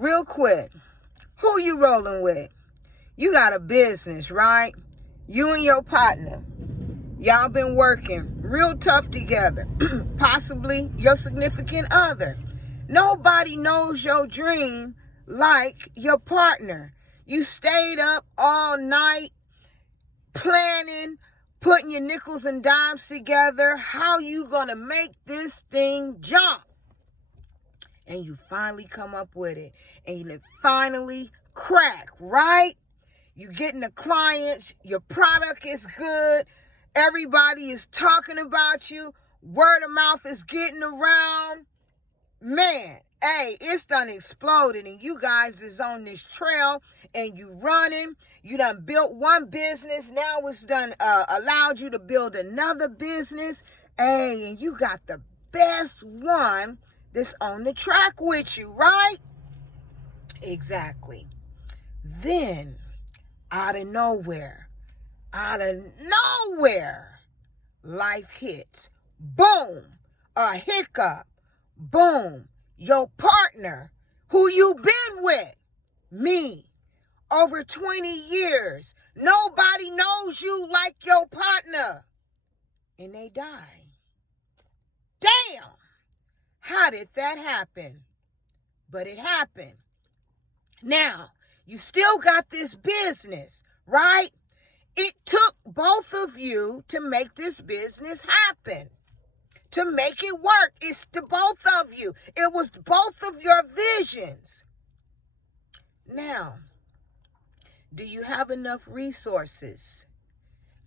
real quick, who you rolling with? You got a business, right? You and your partner. Y'all been working real tough together. Possibly your significant other. Nobody knows your dream like your partner. You stayed up all night planning, putting your nickels and dimes together. How you gonna make this thing jump? And you finally come up with it. And you finally crack, right? You getting the clients. Your product is good. Everybody is talking about you. Word of mouth is getting around. Man, hey, it's done exploded. And you guys is on this trail and you running. You done built one business. Now it's done allowed you to build another business. Hey, and you got the best one that's on the track with you, right? Exactly. Then, out of nowhere, life hits. Boom, a hiccup. Boom, your partner, who you been with, me, over 20 years. Nobody knows you like your partner. And they die. Damn, how did that happen? But it happened. Now, you still got this business, right? It took both of you to make this business happen, to make it work. It's the both of you. It was both of your visions. Now, do you have enough resources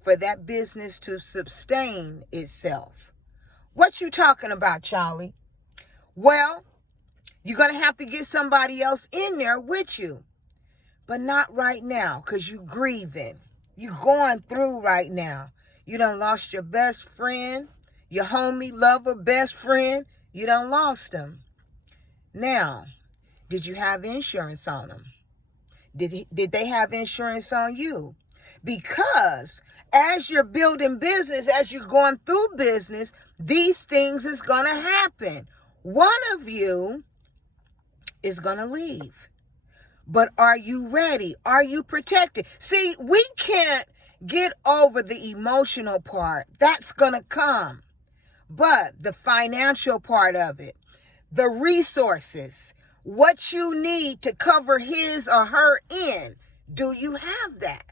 for that business to sustain itself? What you talking about, Chalee? Well, you're going to have to get somebody else in there with you. But not right now, because you grieving. You going through right now. You done lost your best friend, your homie, lover, best friend. You done lost them. Now, did you have insurance on them? Did they have insurance on you? Because as you're building business, as you're going through business, these things is going to happen. One of you is going to leave. But are you ready? Are you protected? See, we can't get over the emotional part. That's going to come. But the financial part of it, the resources, what you need to cover his or her in, do you have that?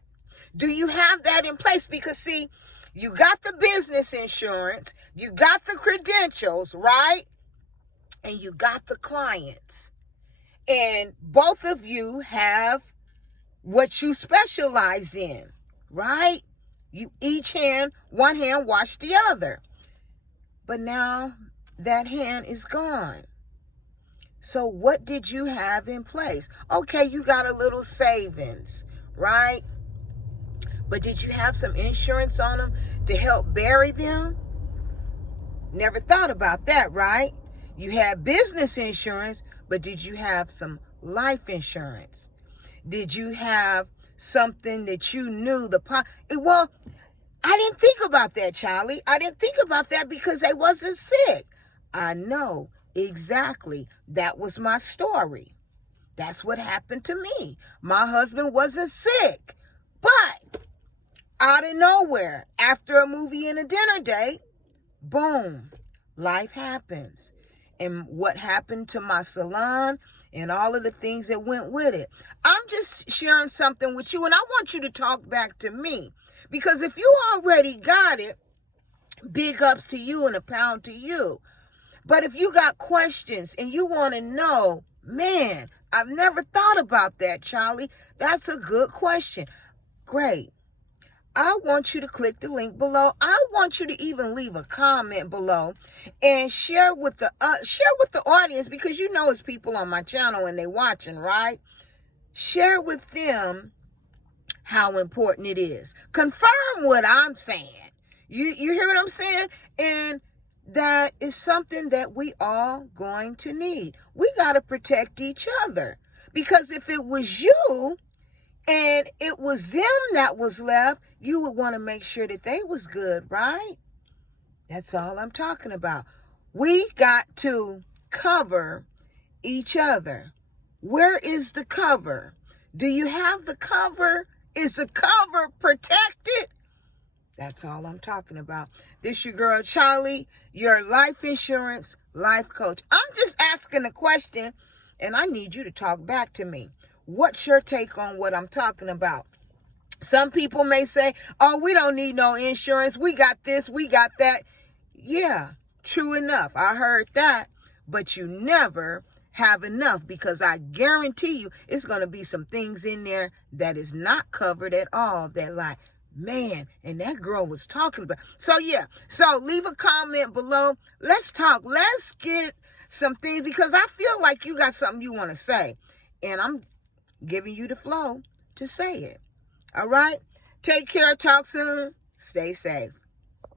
Do you have that in place? Because see, you got the business insurance, you got the credentials, right? And you got the clients. And both of you have what you specialize in, right? You each one hand wash the other. But now that hand is gone. So what did you have in place? Okay, you got a little savings, right? But did you have some insurance on them to help bury them? Never thought about that, right? You had business insurance, but did you have some life insurance? Did you have something that you knew well, I didn't think about that, Chalee. I didn't think about that because I wasn't sick. I know exactly. That was my story. That's what happened to me. My husband wasn't sick, but out of nowhere, after a movie and a dinner date, boom, life happens. And what happened to my salon and all of the things that went with it. I'm just sharing something with you, and I want you to talk back to me. Because if you already got it, big ups to you and a pound to you. But if you got questions and you want to know, man, I've never thought about that, Chalee. That's a good question. Great. I want you to click the link below. I want you to even leave a comment below and share with the audience, because you know it's people on my channel and they watching, right? Share with them how important it is. Confirm what I'm saying. You hear what I'm saying? And that is something that we all going to need. We got to protect each other, because if it was you and it was them that was left, you would want to make sure that they was good, right? That's all I'm talking about. We got to cover each other. Where is the cover? Do you have the cover? Is the cover protected? That's all I'm talking about. This your girl, Chalee, your life insurance life coach. I'm just asking a question, and I need you to talk back to me. What's your take on what I'm talking about? Some people may say, oh, we don't need no insurance. We got this, we got that. Yeah, true enough. I heard that. But you never have enough, because I guarantee you it's going to be some things in there that is not covered at all that, like, man, and that girl was talking about. So yeah, so leave a comment below. Let's talk. Let's get some things, because I feel like you got something you want to say, and I'm giving you the flow to say it. All right? Take care. Talk soon. Stay safe.